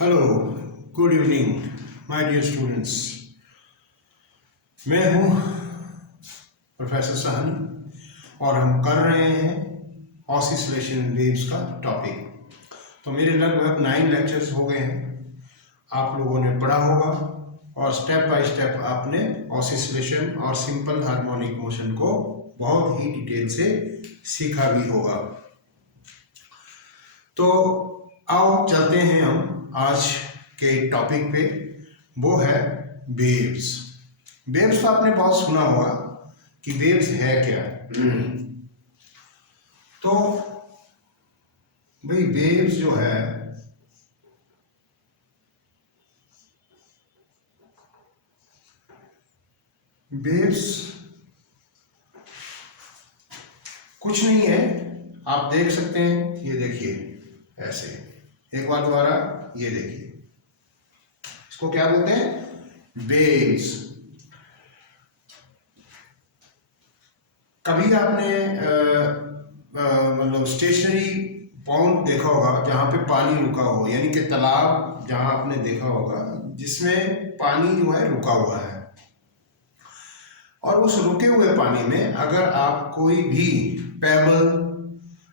Hello, good evening my dear students. मैं हूं professor Sahni और हम कर रहे हैं ऑसिलेशन वेव्स का टॉपिक। तो मेरे लगभग 9 लेक्चर्स हो गए हैं, आप लोगों ने पढ़ा होगा और स्टेप बाय स्टेप आपने ऑसिलेशन और सिंपल हार्मोनिक मोशन को बहुत ही डिटेल से सीखा भी होगा। तो आओ चलते हैं हम आज के टॉपिक पे, वो है वेव्स। वेव्स तो आपने बहुत सुना होगा कि वेव्स है क्या। तो भाई वेव्स जो है वेव्स कुछ नहीं है, आप देख सकते हैं, ये देखिए ऐसे। एक बार दोबारा ये देखिए, इसको क्या बोलते हैं? वेव्स। कभी आपने मतलब स्टेशनरी पॉन्ड देखा होगा जहाँ पे पानी रुका हो, यानी कि तालाब जहाँ आपने देखा होगा जिसमें पानी जो है रुका हुआ है, और उस रुके हुए पानी में अगर आप कोई भी पेबल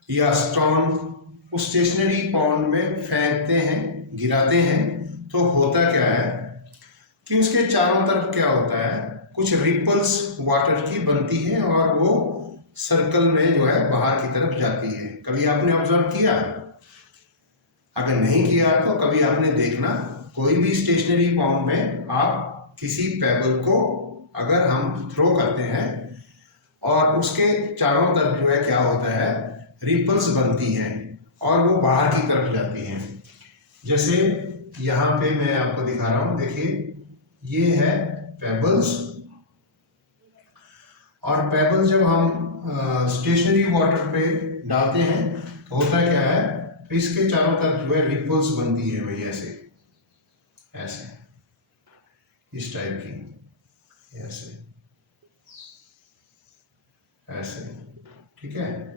या स्टोन उस स्टेशनरी पॉन्ड में फेंकते हैं, गिराते हैं, तो होता क्या है कि उसके चारों तरफ क्या होता है, कुछ रिपल्स वाटर की बनती है और वो सर्कल में जो है बाहर की तरफ जाती है। कभी आपने ऑब्जर्व किया? अगर नहीं किया तो कभी आपने देखना, कोई भी स्टेशनरी पॉन्ड में आप किसी पेबल को अगर हम थ्रो करते हैं और उसके चारों तरफ जो है क्या होता है, रिपल्स बनती हैं और वो बाहर की तरफ जाती हैं। जैसे यहाँ पे मैं आपको दिखा रहा हूँ, देखिए ये है पेबल्स, और पेबल्स जब हम स्टेशनरी वाटर पे डालते हैं तो होता क्या है, तो इसके चारों तरफ जो है रिपल्स बनती है, वही ऐसे ऐसे इस टाइप की, ऐसे ऐसे, ठीक है।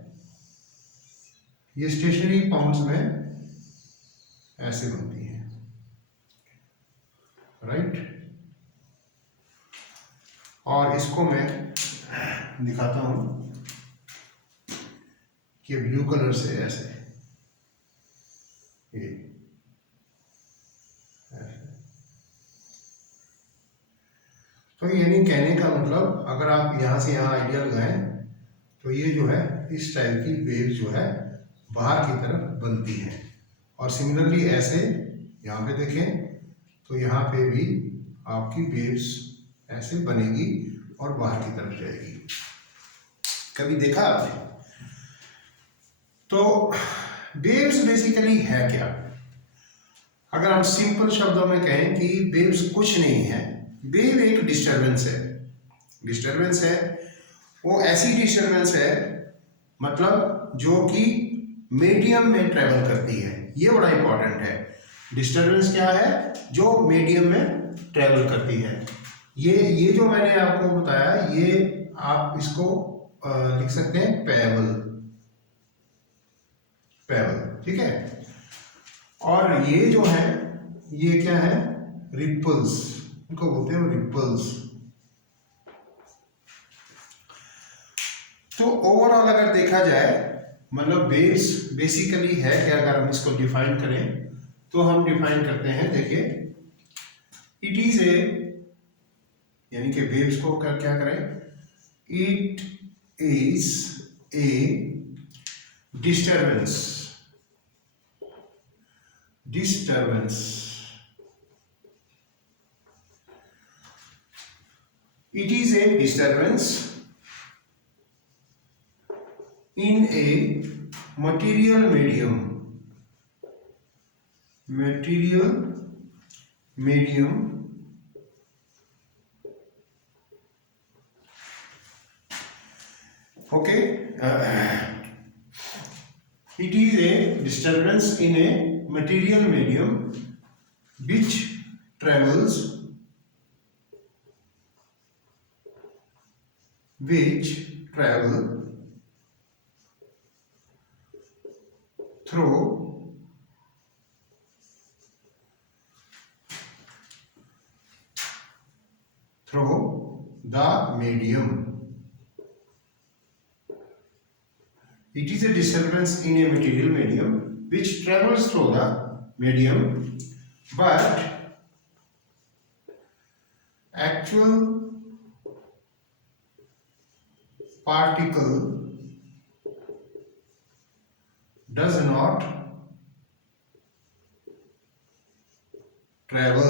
ये स्टेशनरी पॉन्ड्स में ऐसे बनती है, राइट। और इसको मैं दिखाता हूं कि ब्लू कलर से ऐसे, ये ऐसे। तो यानी कहने का मतलब, अगर आप यहां से यहां आइडिया लगाएं तो ये जो है इस टाइप की वेव जो है बाहर की तरफ बनती है। और सिमिलरली ऐसे यहाँ पे देखें तो यहाँ पे भी आपकी वेव्स ऐसे बनेगी और बाहर की तरफ जाएगी। कभी देखा आपने? तो वेव्स बेसिकली है क्या? अगर हम सिंपल शब्दों में कहें कि वेव्स कुछ नहीं है, वेव एक डिस्टरबेंस है। डिस्टरबेंस है वो ऐसी डिस्टरबेंस है, मतलब जो कि मीडियम में ट्रेवल करती है। ये बड़ा इंपॉर्टेंट है। डिस्टरबेंस क्या है? जो मीडियम में ट्रेवल करती है। ये जो मैंने आपको बताया, ये आप इसको लिख सकते हैं पेबल, पेबल, ठीक है। और ये जो है, ये क्या है? रिपल्स, इनको बोलते हैं रिपल्स। तो ओवरऑल अगर देखा जाए, मतलब वेव्स बेसिकली है क्या, अगर हम इसको डिफाइन करें तो हम डिफाइन करते हैं, देखिए इट इज ए, यानी कि वेव्स को कर क्या करें, it is a disturbance, disturbance, it is a disturbance in a material medium, material medium okay, it is a disturbance in a material medium which travels through through the medium. It is a disturbance in a material medium which travels through the medium, but actual particle does not travel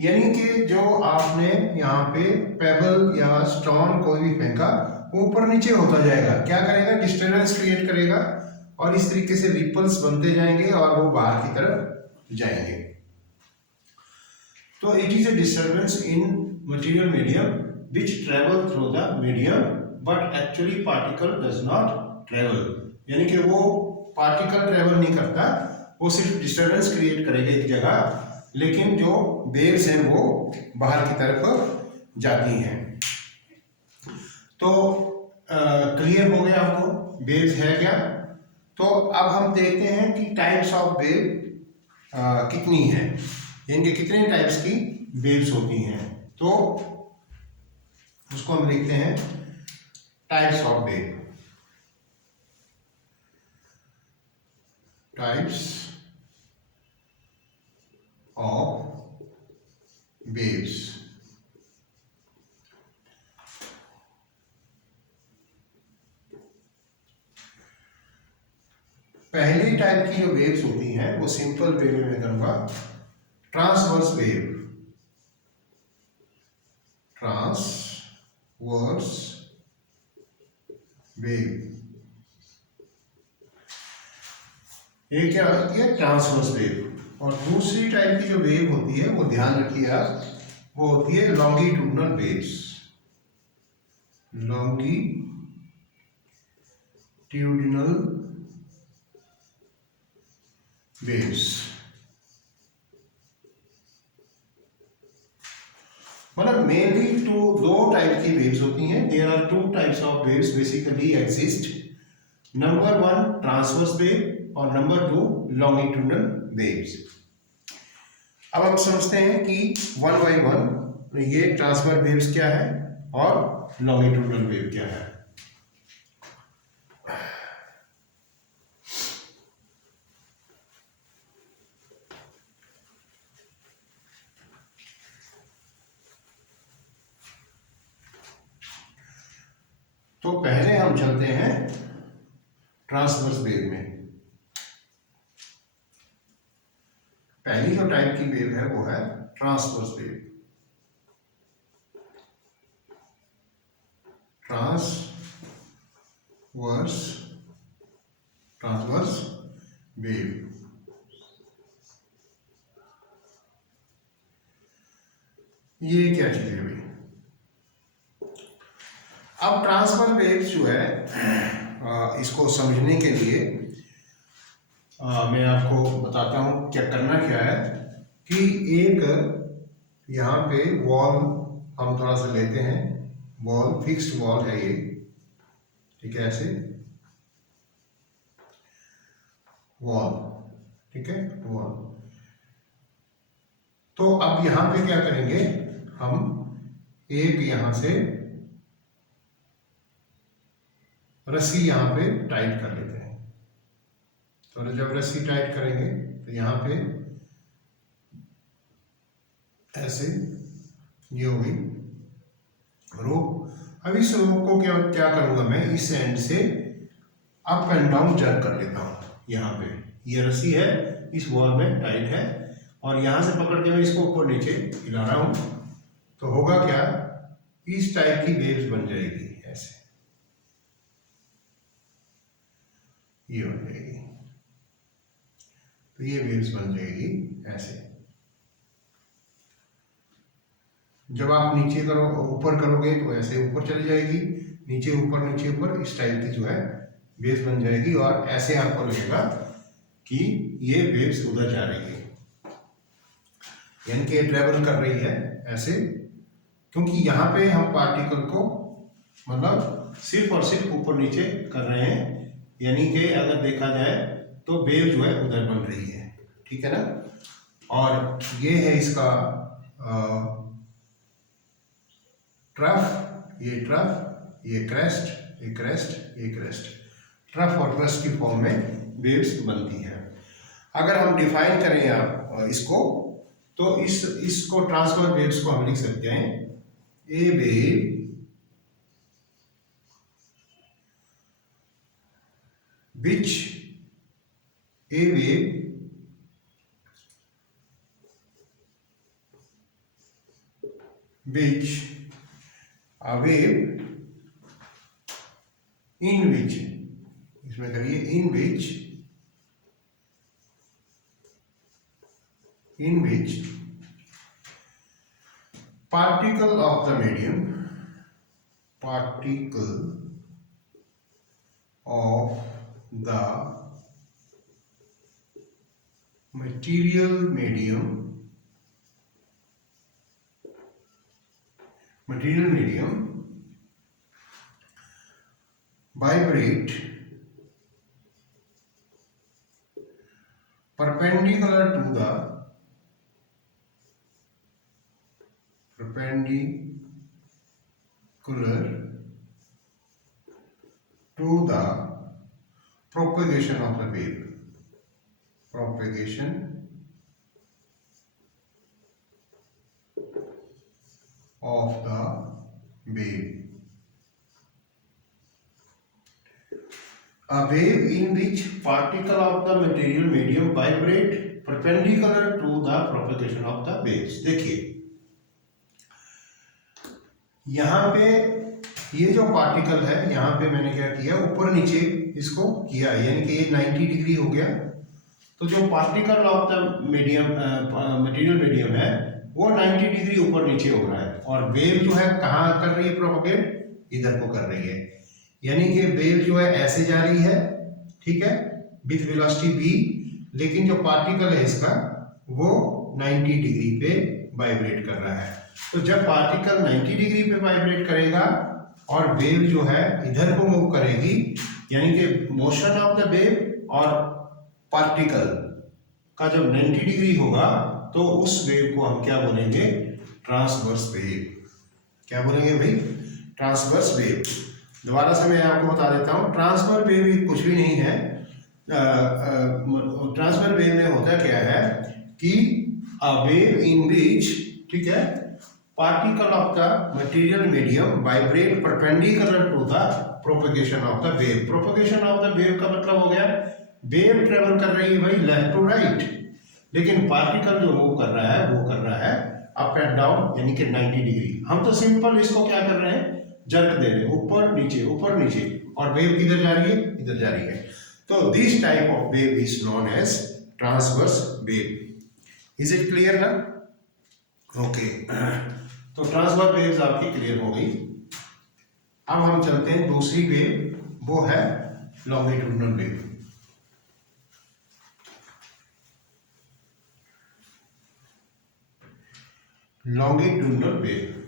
यानी कि जो आपने यहाँ पे payable या stone कोई भी फेंका ऊपर नीचे होता जाएगा, क्या करेगा, डिस्टर्बेंस क्रिएट करेगा और इस तरीके से रिपल्स बनते जाएंगे और वो बाहर की तरफ जाएंगे। तो it is a disturbance in material medium which travel through the medium but actually particle does not travel, यानी कि वो पार्टिकल ट्रेवल नहीं करता, वो सिर्फ डिस्टर्बेंस क्रिएट करेगा एक जगह, लेकिन जो वेव्स हैं वो बाहर की तरफ जाती हैं। तो क्लियर हो गया आपको वेव्स है क्या। तो अब हम देखते हैं कि टाइप्स ऑफ वेव कितनी है, यानी कि कितने टाइप्स की वेव्स होती हैं। तो उसको हम लिखते हैं types of wave. Types of waves. पहली टाइप की जो वेव्स होती हैं वो सिंपल वे में मैं करूंगा, ट्रांसवर्स वेव। ट्रांसवर्स वेव, ये क्या होती है, ट्रांसवर्स वेव। और दूसरी टाइप की जो वेव होती है वो ध्यान रखिए आप, वो होती है लॉन्गिट्यूडनल वेव्स। लॉन्गिट्यूडनल वेव्स मतलब मेनली दो टाइप की वेव्स होती हैं। There are two types of waves basically exist, number 1 transverse wave और नंबर 2 लॉन्गिट्यूडनल वेव्स। अब हम समझते हैं कि वन बाय वन ये ट्रांसवर्स वेव्स क्या है और लॉन्गिट्यूडनल वेव क्या है। तो पहले हम चलते हैं ट्रांसवर्स वेव में। पहली जो टाइप की वेव है वो है ट्रांसवर्स वेव। Transverse wave. ये क्या चीज है भाई। अब ट्रांसफर वेव्स जो है इसको समझने के लिए मैं आपको बताता हूँ क्या करना क्या है कि एक यहाँ पे वॉल हम थोड़ा सा लेते हैं, वॉल फिक्स्ड वॉल है ये, ठीक है, ऐसे वॉल, ठीक है, वॉल। तो अब यहाँ पे क्या करेंगे, हम एक यहाँ से रस्सी यहाँ पे टाइट कर लेते हैं। तो जब रस्सी टाइट करेंगे तो यहाँ पे ऐसे ये हो गई रोप। अब इस रोप को क्या करूंगा मैं, इस एंड से अप एंड डाउन जर्क कर लेता हूँ। यहाँ पे ये रस्सी है, इस वॉल में टाइट है और यहाँ से पकड़ के मैं इसको ऊपर नीचे हिला रहा हूँ। तो होगा क्या, इस टाइप की वेव्स बन जाएगी, ऐसे ये बन जाएगी। तो ये वेव्स बन जाएगी ऐसे। जब आप नीचे करो ऊपर करोगे तो ऐसे ऊपर चली जाएगी, नीचे ऊपर इस टाइप की जो है वेव्स बन जाएगी और ऐसे आपको लगेगा कि ये वेव्स उधर जा रही है, यानी कि ट्रेवल कर रही है ऐसे। क्योंकि यहाँ पे हम पार्टिकल को मतलब सिर्फ और सिर्फ ऊपर नीचे कर रहे हैं, यानी कि अगर देखा जाए तो वेव जो है उधर बन रही है। ठीक है ना। और ये है इसका ट्रफ, ये ट्रफ, ये क्रेस्ट, ये क्रेस्ट, ये क्रेस्ट। ट्रफ और क्रेस्ट की फॉर्म में वेव्स बनती है। अगर हम डिफाइन करें आप इसको, तो इसको ट्रांसवर्स वेव्स को हम लिख सकते हैं ए wave which a wave which a wave in which, इसमें करिए in which particle of the medium, particle of the material medium vibrate perpendicular to the propagation of the wave, A wave in which particle of the material medium vibrate perpendicular to the propagation of the waves। देखिए यहाँ पे ये जो particle है, यहाँ पे मैंने क्या किया, ऊपर नीचे इसको किया, यानी कि ये 90 डिग्री हो गया। तो जो particle of the material medium है वो 90 डिग्री ऊपर नीचे हो रहा है, और वेव जो है कहाँ कर रही है प्रोपगेट, इधर को कर रही है। यानी कि वेव जो है ऐसे जा रही है, ठीक है, विथ वेलोसिटी v, लेकिन जो पार्टिकल है इसका वो 90 डिग्री पे वाइब्रेट कर रहा है। तो जब पार्टिकल 90 डिग्री पे वाइब्रेट करेगा और वेव जो है इधर को मूव करेगी, यानी कि मोशन ऑफ द वेव और पार्टिकल का जब 90 डिग्री होगा तो उस वेव को हम क्या बोलेंगे, ट्रांसवर्स वेव। क्या बोलेंगे भाई, ट्रांसवर्स वेव। दोबारा से मैं आपको बता देता हूँ, ट्रांसवर्स वेव कुछ भी नहीं है। ट्रांसवर्स वेव में होता क्या है कि अ वेव इन विच, ठीक है, particle of the material medium vibrate perpendicular to the propagation of the wave. Propagation of the wave का मतलब हो गया वेव ट्रेवल कर रही है भाई लेफ्ट टू राइट, लेकिन पार्टिकल जो मूव कर रहा है वो कर रहा है अप एंड डाउन, यानी कि 90 डिग्री। हम तो सिंपल इसको क्या कर रहे हैं, जर्क दे रहे हैं, ऊपर नीचे, और वेव किधर जा रही है, इधर जा रही है। तो this type of wave is known as transverse wave. Is it clear ना? ओके, तो ट्रांसवर्स वेव्स आपकी क्लियर हो गई। अब हम चलते हैं दूसरी वेव, वो है लॉन्गिट्यूडिनल वेव। लॉन्गिट्यूडिनल वेव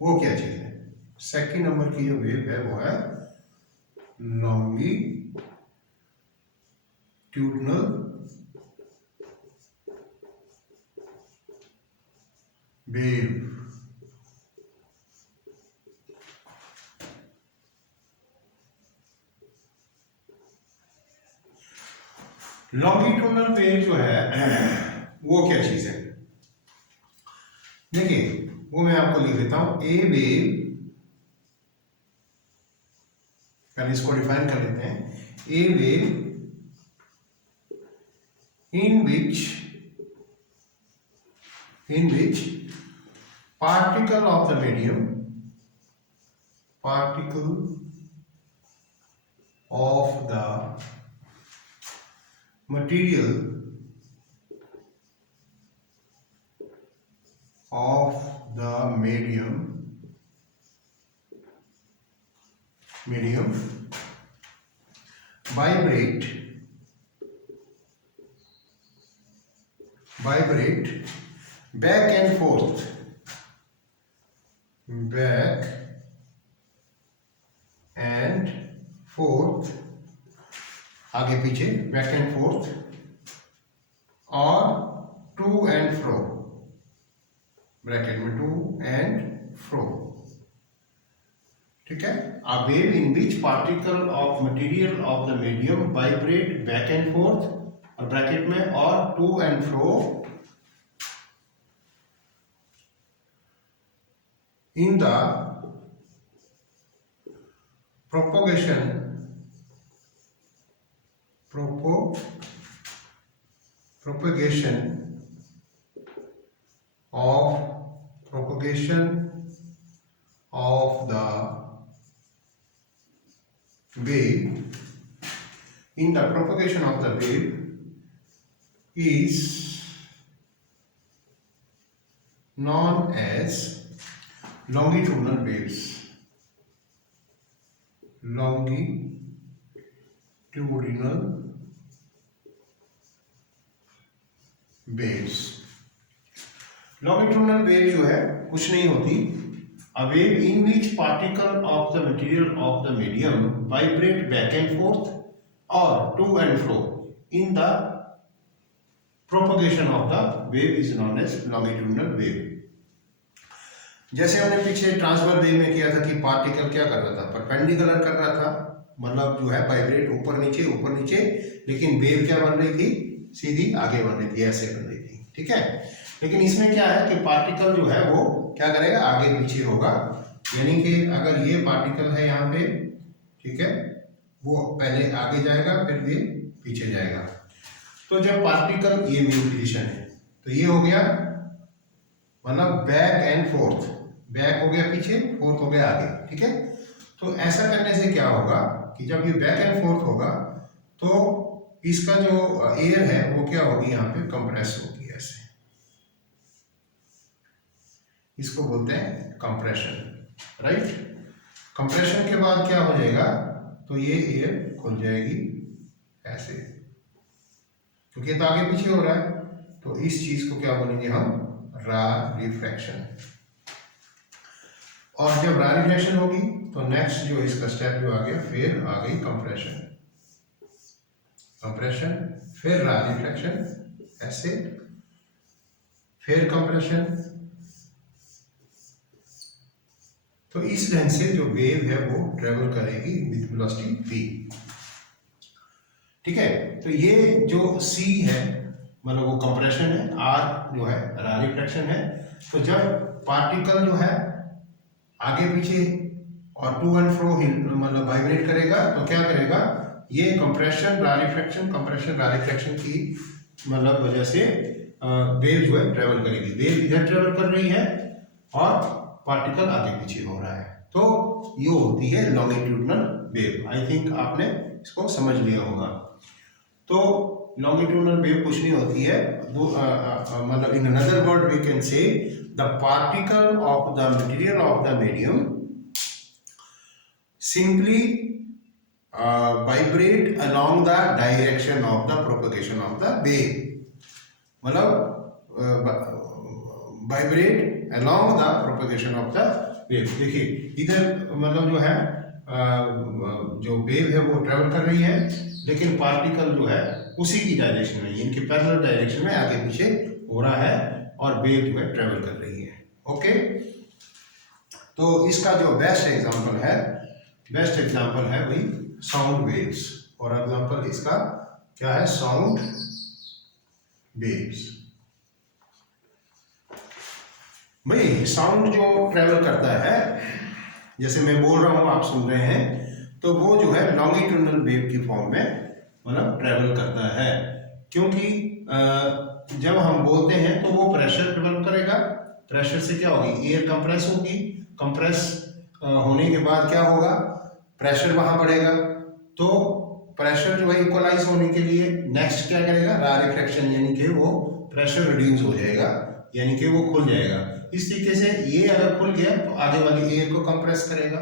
वो क्या चीज है? सेकंड नंबर की जो वेव है वो है लॉन्गिट्यूडिनल वेव। लॉन्गिट्यूडिनल वेव जो है वो क्या चीज है? देखिए वो मैं आपको लिख देता हूं, ए वेव, पहले इसको डिफाइन कर लेते हैं। ए wave in which particle of the medium material of the medium vibrate back and forth, आगे पीछे, बैक एंड फोर्थ और टू एंड फ्रो, ब्रैकेट में टू एंड फ्रो, ठीक है। A wave in which particle of material of the medium vibrate back and forth, और bracket में और to and fro in the propagation of the wave, in the propagation of the wave is known as longitudinal waves, longitudinal waves। longitudinal wave जो है कुछ नहीं होती, a wave in which particle of the material of the medium vibrate back and forth or to and fro in the propagation of the wave is known as longitudinal wave। जैसे हमने पीछे transfer wave में किया था कि particle क्या कर रहा था, परपेंडिकुलर कर रहा था, मतलब जो है वाइब्रेट ऊपर नीचे, लेकिन वेव क्या बन रही थी, सीधी आगे बन रही थी, ऐसे बन रही थी, ठीक है। लेकिन इसमें क्या है कि पार्टिकल जो है वो क्या करेगा, आगे पीछे होगा, यानी कि अगर ये पार्टिकल है यहाँ पे, ठीक है, वो पहले आगे जाएगा फिर ये पीछे जाएगा। तो जब पार्टिकल, ये म्यूटेशन है, तो ये हो गया मतलब बैक एंड फोर्थ, बैक हो गया पीछे, फोर्थ हो गया आगे, ठीक है। तो ऐसा करने से क्या होगा कि जब ये बैक एंड फोर्थ होगा तो इसका जो एयर है वो क्या होगी, यहाँ पे कंप्रेस होगी ऐसे, इसको बोलते हैं कंप्रेशन, राइट। कंप्रेशन के बाद क्या हो जाएगा, तो ये एयर खुल जाएगी ऐसे, क्योंकि ये तो आगे पीछे हो रहा है, तो इस चीज को क्या बोलेंगे हम, रारिफ्रैक्शन। और जब रारिफ्रैक्शन होगी तो नेक्स्ट जो इसका स्टेप जो आ गया, फिर आ गई कंप्रेशन, फिर रारिफ्रैक्शन ऐसे, फिर कंप्रेशन। तो इस ढंग से जो वेव है वो ट्रेवल करेगी विद वेलोसिटी v, ठीक है। तो ये जो c है मतलब वो कंप्रेशन है, r जो है रारिफ्रैक्शन है। तो जब पार्टिकल जो है आगे पीछे और टू एंड फ्रो मतलब वाइब्रेट करेगा, तो क्या करेगा, ये कंप्रेशन रारिफ्रैक्शन की मतलब वजह से वेव जो है ट्रेवल करेगी। वेव इधर ट्रेवल कर रही है और पार्टिकल आगे पीछे हो रहा है, तो ये होती है लॉन्गिट्यूडनल वेव। आई थिंक आपने इसको समझ लिया होगा। तो लॉन्गिट्यूडनल वेव कुछ नहीं होती है, मतलब in another word we can say the particle of the material of the medium simply vibrate along the direction of the propagation of the wave, मतलब vibrate along the propagation of the wave. देखिए इधर मतलब जो है जो wave है वो travel कर रही है, लेकिन पार्टिकल जो है उसी की डायरेक्शन में, इनके पैरेलल डायरेक्शन में आगे पीछे हो रहा है और वेव जो है ट्रेवल कर रही है। ओके, तो इसका जो बेस्ट एग्जांपल है वही साउंड वेव्स, और एग्जांपल इसका क्या है, साउंड वेव्स। भाई साउंड जो ट्रेवल करता है, जैसे मैं बोल रहा हूं आप सुन रहे हैं, तो वो जो है लॉन्गिट्यूडनल वेव की फॉर्म में मतलब ट्रेवल करता है, क्योंकि जब हम बोलते हैं तो वो प्रेशर डेवलप करेगा। प्रेशर से क्या होगी, एयर कंप्रेस होगी, कंप्रेस होने के बाद क्या होगा, प्रेशर वहां बढ़ेगा, तो प्रेशर जो है इक्वलाइज होने के लिए नेक्स्ट क्या करेगा, रारिफ्रैक्शन, यानी कि वो प्रेशर रिड्यूस हो जाएगा, यानी कि वो खुल जाएगा। इस तरीके से ये अगर खुल गया तो आगे वाली एयर को कंप्रेस करेगा,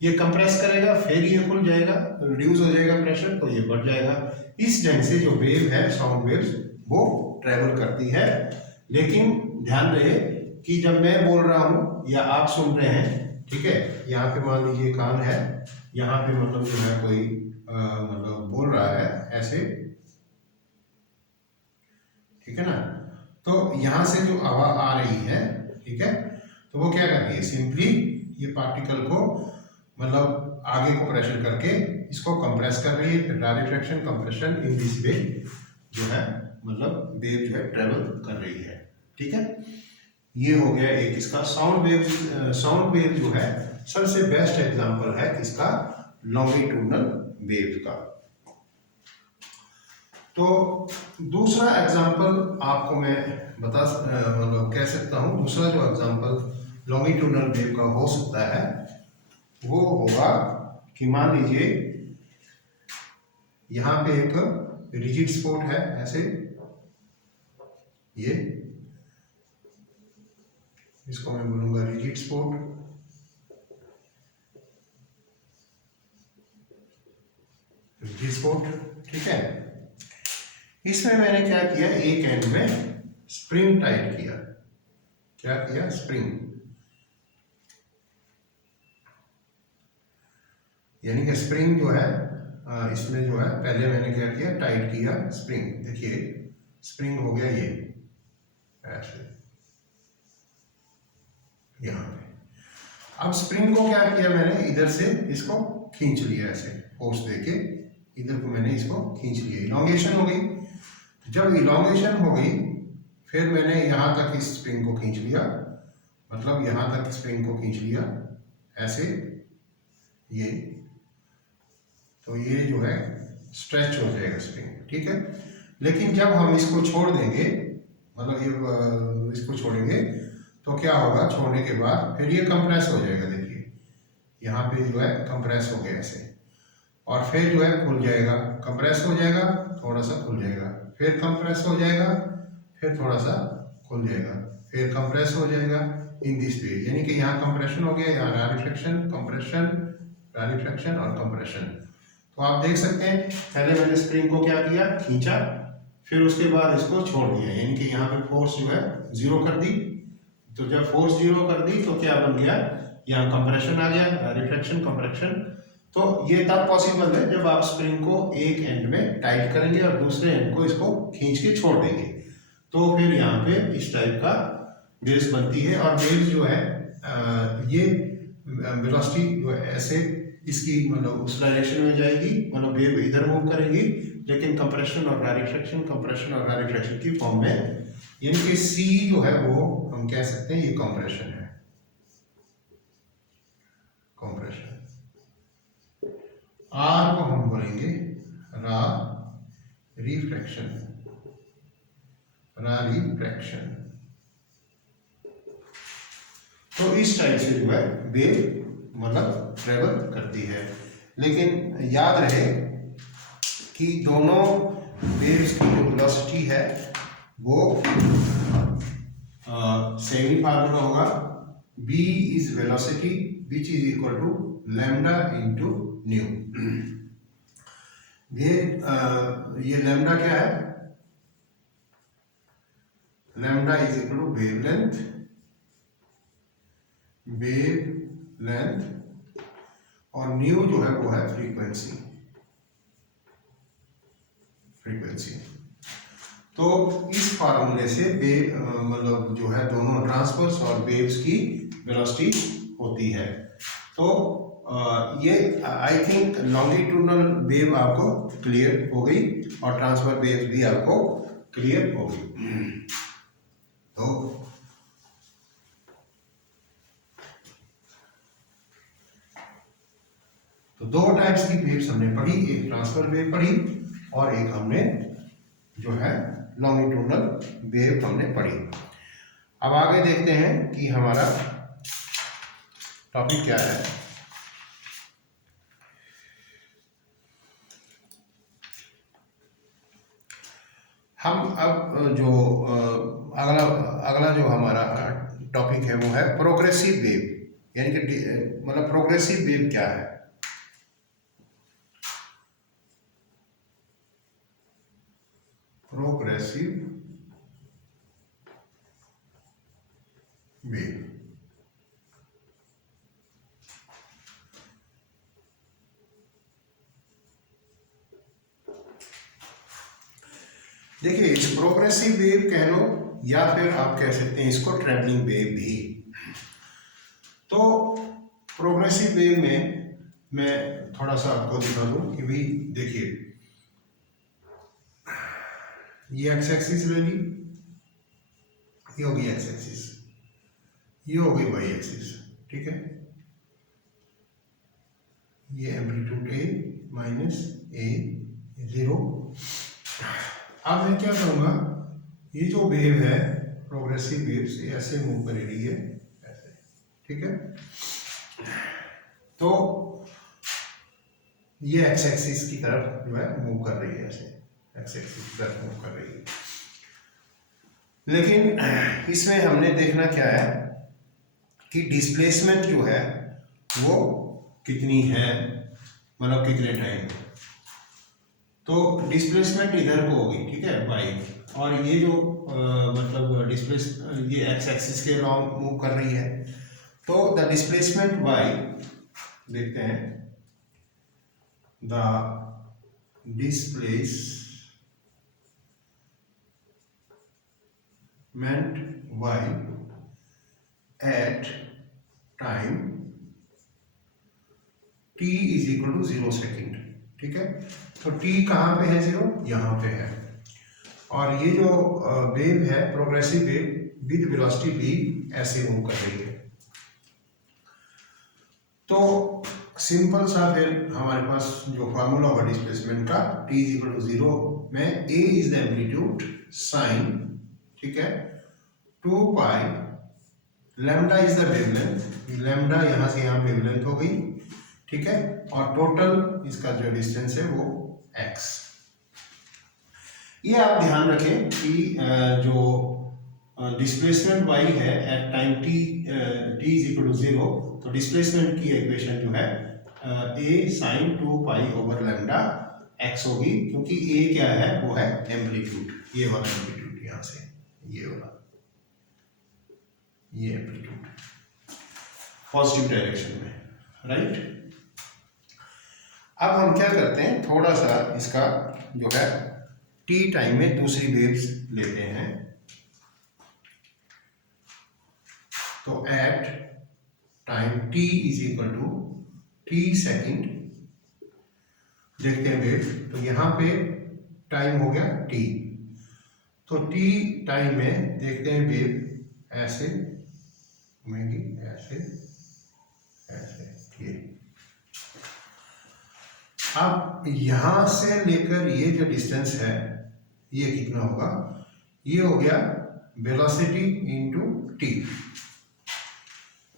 ये कंप्रेस करेगा, फिर ये खुल जाएगा, रिड्यूस हो जाएगा प्रेशर, तो ये बढ़ जाएगा। इस ढंग से जो वेव है, साउंड वेव्स, वो ट्रेवल करती है। लेकिन ध्यान रहे कि जब मैं बोल रहा हूं या आप सुन रहे हैं, ठीक है, यहाँ पे मान लीजिए कान है, यहाँ पे मतलब जो है कोई मतलब बोल रहा है ऐसे, ठीक है ना। तो यहाँ से जो हवा आ रही है, ठीक है, तो वो क्या कर रही है, सिंपली ये पार्टिकल को मतलब आगे को प्रेशर करके इसको कंप्रेस कर रही है। फिर direct reflection, compression, in this way जो है मतलब वेव जो है ट्रेवल कर रही है, ठीक है। ये हो गया एक इसका साउंड वेव। साउंड वेव जो है सबसे बेस्ट एग्जांपल है किसका, लॉन्गिट्यूडनल वेव का। तो दूसरा एग्जांपल आपको मैं मतलब कह सकता हूं, दूसरा जो एग्जांपल लॉन्गिट्यूडनल वेव का हो सकता है वो होगा कि मान लीजिए यहां पे एक रिजिड स्पॉट है, ऐसे ये इसको मैं बोलूंगा रिजिड स्पॉट, रिजिड स्पॉट, ठीक है। इसमें मैंने क्या किया, एक एंड में स्प्रिंग टाइट किया। क्या किया, स्प्रिंग, यानी कि स्प्रिंग जो है इसमें जो है पहले मैंने क्या किया, टाइट किया स्प्रिंग। देखिए स्प्रिंग हो गया ये ऐसे यहाँ पे। अब स्प्रिंग को क्या किया मैंने, इधर से इसको खींच लिया, ऐसे फोर्स देके इधर को मैंने इसको खींच लिया, इलॉन्गेशन हो गई। जब इलॉन्गेशन हो गई फिर मैंने यहाँ तक इस स्प्रिंग को खींच लिया, मतलब यहाँ तक स्प्रिंग को खींच लिया ऐसे, ये तो ये जो है स्ट्रेच हो जाएगा स्प्रिंग, ठीक है। लेकिन जब हम इसको छोड़ देंगे, मतलब ये इसको छोड़ेंगे तो क्या होगा, छोड़ने के बाद फिर ये कंप्रेस हो जाएगा। देखिए यहाँ पे जो है कंप्रेस हो गया ऐसे, और फिर जो है खुल जाएगा, कंप्रेस हो जाएगा, थोड़ा सा खुल जाएगा, फिर कंप्रेस हो जाएगा, फिर थोड़ा सा खुल जाएगा, फिर कंप्रेस हो जाएगा, इन दिस वे। यानी कि यहाँ कंप्रेशन हो गया, यहाँ रैरिफैक्शन, कंप्रेशन, रैरिफैक्शन और कंप्रेशन। तो आप देख सकते हैं पहले मैंने स्प्रिंग को क्या किया, खींचा, फिर उसके बाद इसको छोड़ दिया, यानी कि यहाँ पे फोर्स जो है जीरो कर दी। तो जब फोर्स जीरो कर दी तो क्या बन गया, यहाँ कंप्रेशन आ गया, रिफ्लेक्शन, कंप्रेशन। तो ये तब पॉसिबल है जब आप स्प्रिंग को एक एंड में टाइट करेंगे और दूसरे एंड को इसको खींच के छोड़ देंगे, तो फिर यहाँ पे इस टाइप का वेव्स बनती है। और वेव्स जो है ये वेलोसिटी जो है ऐसे इसकी मतलब उस डायरेक्शन में जाएगी, मतलब वेव इधर मूव करेगी, लेकिन कंप्रेशन और रैरिफैक्शन, कंप्रेशन और रैरिफैक्शन की फॉर्म में, यानी कि सी जो है वो हम कह सकते हैं ये कंप्रेशन है, कंप्रेशन। आर को हम बोलेंगे रा रिफ्रैक्शन, रैरिफैक्शन। तो इस टाइप से जो है वेव मतलब ट्रेवल करती है। लेकिन याद रहे कि दोनों वेव्स की जो वेलोसिटी है वो सेम ही फार्मूला होगा, v is velocity which is equal to lambda into nu. ये लैम्डा क्या है, lambda is equal to wavelength, और न्यू जो है वो है फ्रीक्वेंसी, फ्रीक्वेंसी। तो इस फार्मूले से मतलब जो है दोनों ट्रांसवर्स और वेव्स की वेलोसिटी होती है। तो ये आई थिंक लॉन्गिट्यूडनल वेव आपको क्लियर हो गई और ट्रांसफर वेव भी आपको क्लियर हो गई। तो दो टाइप्स की वेव्स हमने पढ़ी, एक ट्रांसफर वेव पढ़ी और एक हमने जो है लॉन्गिट्यूडनल वेव हमने पढ़ी। अब आगे देखते हैं कि हमारा टॉपिक क्या है। हम अब जो अगला जो हमारा टॉपिक है वो है प्रोग्रेसिव वेव, यानी कि मतलब प्रोग्रेसिव वेव क्या है। प्रोग्रेसिव वेव, देखिए इस प्रोग्रेसिव वेव कह लो या फिर आप कह सकते हैं इसको ट्रैवलिंग वेव भी। तो प्रोग्रेसिव वेव में मैं थोड़ा सा आपको दिखा दूं कि भाई देखिए ये एक्स एक्सिस ले ली, ये होगी एक्स एक्सिस, ये हो गई वाई एक्सिस, ठीक है। ये एम्पलीट्यूड ए माइनस ए जीरो। अब मैं क्या करूँगा, ये जो वेव है प्रोग्रेसिव वेव से ऐसे मूव कर रही है ऐसे, ठीक है। तो ये एक्स एक्सिस की तरफ जो है मूव कर रही है, ऐसे एक्स एक्सिस की तरफ मूव कर रही है। लेकिन इसमें हमने देखना क्या है कि डिस्प्लेसमेंट जो है वो कितनी है, मतलब कितने टाइम। तो डिस्प्लेसमेंट इधर को होगी, ठीक है, वाई, और ये जो मतलब ये एक्स एक्सिस के अलॉन्ग मूव कर रही है। तो द डिस्प्लेसमेंट वाई, देखते हैं, the displacement y at time t is equal to 0 second, ठीक है। तो t कहाँ पे है, 0 यहाँ पे है। और ये जो वेव है progressive wave with velocity v ऐसे मूव कर रही है। तो सिंपल सा फिर हमारे पास जो फार्मूला होगा डिस्प्लेसमेंट का, t इज इक्वल टू 0 में a is the amplitude sine, ठीक है, 2 pi, lambda is the wavelength, lambda यहाँ से यहाँ वेवलेंथ हो गई, ठीक है, और टोटल इसका जो डिस्टेंस है वो x। ये आप ध्यान रखें कि जो डिस्प्लेसमेंट y है at time t is equal to 0, तो डिस्प्लेसमेंट की इक्वेशन जो है a sine 2 pi over lambda x होगी, क्योंकि a क्या है, वो है एम्पलीट्यूड, ये वाला एम्पलीट्यूड, यहाँ से ये वाला, ये एम्पलीट्यूड पॉजिटिव डायरेक्शन में, राइट। अब हम क्या करते हैं, थोड़ा सा इसका जो है t टाइम में दूसरी वेव्स लेते हैं। तो at time t is equal to t second, देखते हैं वेव। तो यहाँ पे टाइम हो गया t, तो t टाइम में देखते हैं वेव ऐसे घूमेगी, ऐसे ऐसे, ये। अब यहां से लेकर ये जो डिस्टेंस है ये कितना होगा, ये हो गया वेलोसिटी इनटू टी,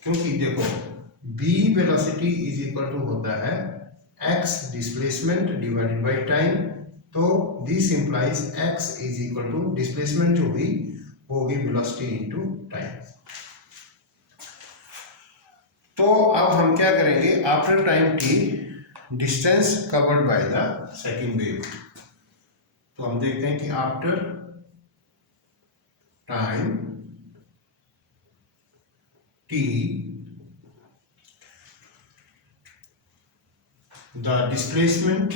क्योंकि देखो v velocity is equal to होता है x displacement divided by time. तो this implies x is equal to displacement जो हुई वो होगी वेलोसिटी इनटू टाइम। तो अब हम क्या करेंगे, after time t distance covered by the second wave. तो हम देखते हैं कि after time t the displacement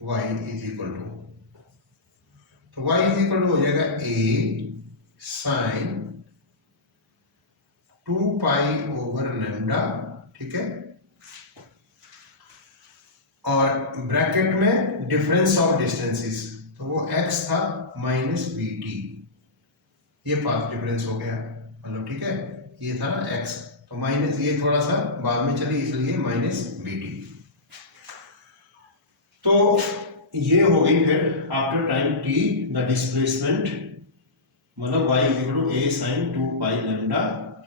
y is equal to, तो y इज इक्वल टू हो जाएगा a sine 2 pi over lambda, ठीक है, और ब्रैकेट में डिफरेंस ऑफ डिस्टेंसेस, तो वो x था माइनस बी टी, ये पाथ डिफरेंस हो गया, मतलब ठीक है, ये था ना x, तो माइनस ये थोड़ा सा बाद में चली इसलिए माइनस बी टी। तो ये हो गई फिर after time t the displacement, मतलब y is equal to a sine 2 pi lambda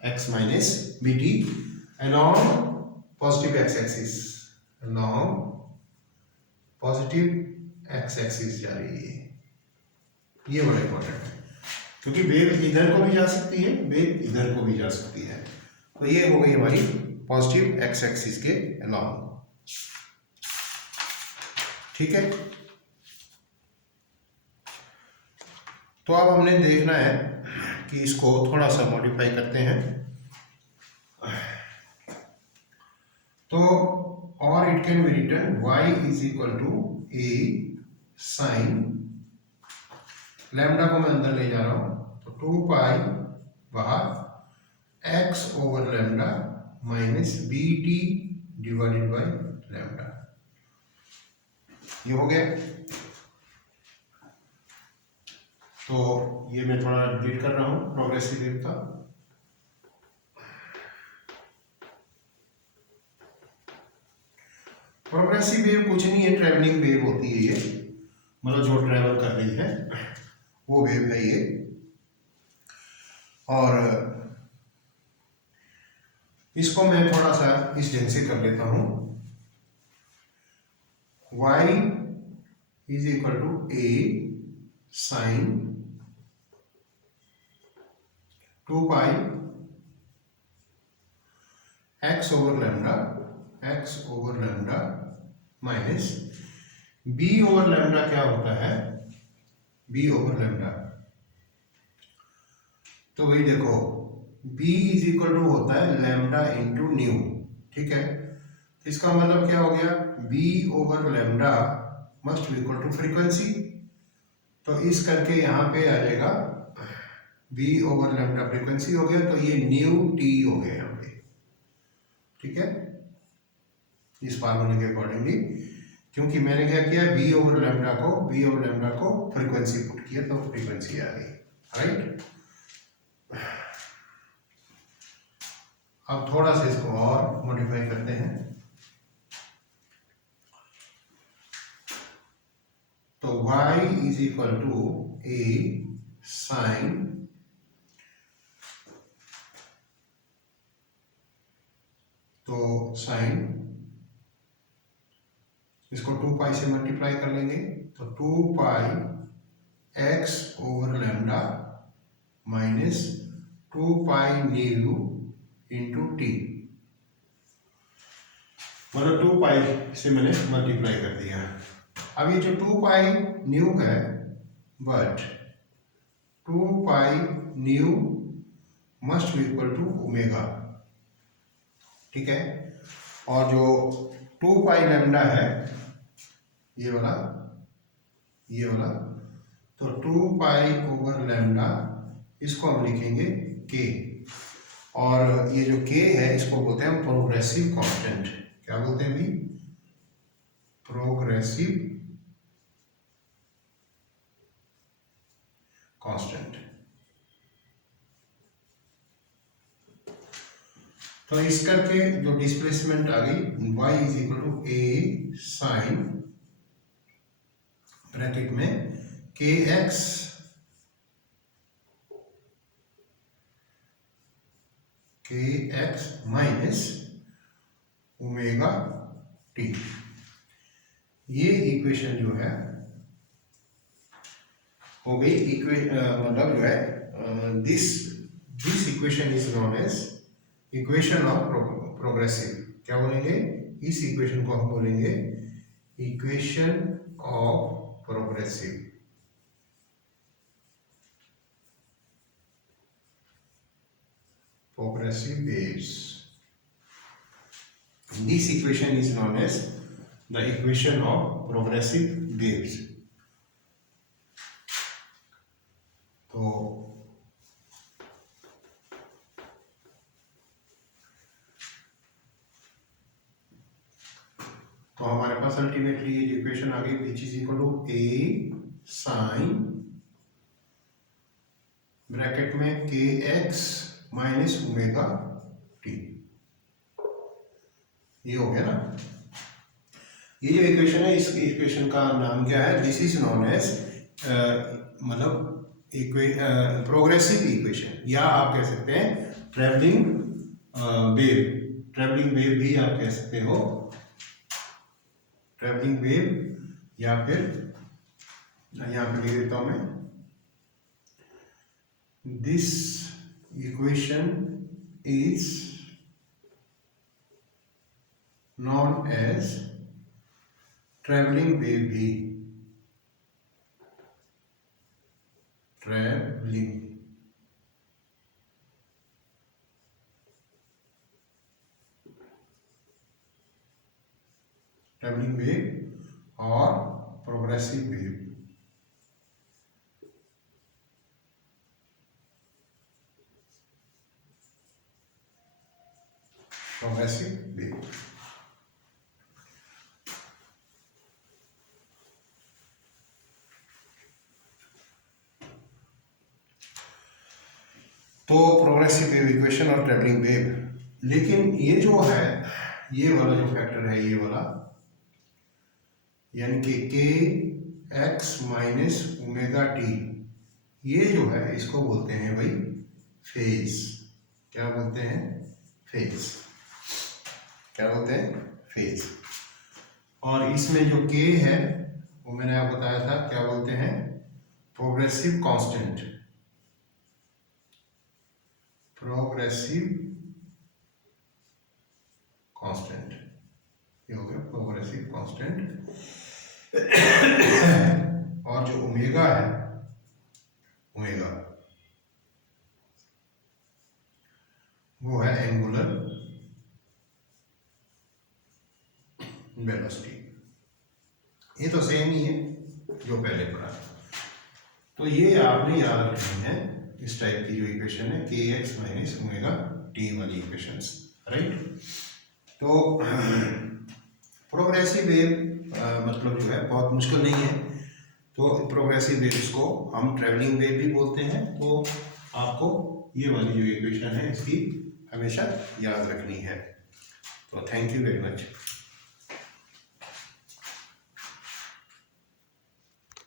x minus b t along positive x axis, along positive x axis जा रही है। ये बड़ा इंपॉर्टेंट है, क्योंकि वेव इधर को भी जा सकती है, वेव इधर को भी जा सकती है। तो ये हो गई हमारी पॉजिटिव x एक्सिस के along, ठीक है। तो अब हमने देखना है कि इसको थोड़ा सा मॉडिफाई करते हैं। तो और it can be written y is equal to a sine, lambda को मैं अंदर ले जा रहा हूं, तो 2 पाई बाहर x over lambda minus b t divided by lambda. ये हो गया। तो ये मैं थोड़ा डिलीट कर रहा हूं प्रोग्रेसिव वेव का। प्रोग्रेसिव वेव कुछ नहीं है, ट्रेवलिंग वेव होती है ये, मतलब जो ट्रेवल कर रही है वो वेव है ये। और इसको मैं थोड़ा सा इस ढंग से कर लेता हूं, y is equal to a sine 2 pi x over lambda minus b over lambda क्या होता है, b ओवर लैम्डा, तो वही देखो b इज इक्वल टू होता है लैम्डा इंटू न्यू, ठीक है। तो इसका मतलब क्या हो गया, b over lambda must be equal to frequency, तो इस करके यहाँ पे आ जाएगा b ओवर लैम्डा फ्रीक्वेंसी हो गया, तो ये न्यू t हो गया यहाँ पे, ठीक है, इस फार्मूले के अकॉर्डिंगली। क्योंकि मैंने क्या किया, b ओवर लैम्डा को फ्रीक्वेंसी पुट किया, तो फ्रीक्वेंसी आ गई, राइट। अब थोड़ा सा इसको और मॉडिफाई करते हैं। तो y is equal to a sine, तो साइन इसको 2 पाई से मल्टीप्लाई कर लेंगे, तो 2 pi x over lambda minus 2 pi nu into t, मतलब 2 पाई से मैंने मल्टीप्लाई कर दिया। अब ये जो 2 पाई न्यू है, but 2 pi nu must be equal to omega, ठीक है। और जो 2 पाई लैम्डा है ये वाला, तो 2 पाई ओवर लैम्डा इसको हम लिखेंगे k, और ये जो k है इसको बोलते हैं प्रोग्रेसिव कांस्टेंट। क्या बोलते हैं अभी, प्रोग्रेसिव कांस्टेंट। तो इस करके जो डिस्प्लेसमेंट आ गई y is equal to a sine bracket में kx माइनस ओमेगा टी। ये इक्वेशन जो है हो गई, मतलब जो है this equation is known as equation of progressive. क्या बोलेंगे, इस इक्वेशन को हम बोलेंगे equation of progressive. waves. This equation is known as the equation of progressive waves. तो हमारे पास अल्टीमेटली ये इक्वेशन आ गई, which is equal to a sine bracket में kx माइनस ओमेगा टी। ये हो गया ना। ये जो इक्वेशन है, इस इक्वेशन का नाम क्या है, दिस इज नोन एज मतलब प्रोग्रेसिव इक्वेशन, या आप कह सकते हैं ट्रैवलिंग वेव भी आप कह सकते हो, ट्रैवलिंग वेव, या फिर यहाँ पे लिख देता हूं मैं, this equation is known as travelling wave भी, ट्रैवलिंग ट्रैवलिंग वेव और प्रोग्रेसिव वेव। प्रोग्रेसिव वेव तो प्रोग्रेसिव वेव इक्वेशन और ट्रैवलिंग वेव। लेकिन ये जो है, ये वाला जो फैक्टर है, ये वाला यानी कि के एक्स माइनस ओमेगा टी, ये जो है इसको बोलते हैं भाई फेज। क्या बोलते हैं? फेज। क्या बोलते हैं? फेज। और इसमें जो के है वो मैंने आपको बताया था, क्या बोलते हैं? Progressive constant. प्रोग्रेसिव कांस्टेंट, ये हो गया प्रोग्रेसिव कांस्टेंट। और जो ओमेगा है, ओमेगा वो है एंगुलर वेलोसिटी। ये तो सेम ही है जो पहले पढ़ा था। तो ये आपने याद रखनी है, इस टाइप की जो इक्वेशन है, के एक्स माइनस ओमेगा टी वाली इक्वेशंस, राइट। तो प्रोग्रेसिव वेव मतलब जो है बहुत मुश्किल नहीं है। तो प्रोग्रेसिव वेव्स को हम ट्रैवलिंग वेव भी बोलते हैं। तो आपको ये वाली जो इक्वेशन है इसकी हमेशा याद रखनी है। तो थैंक यू वेरी मच।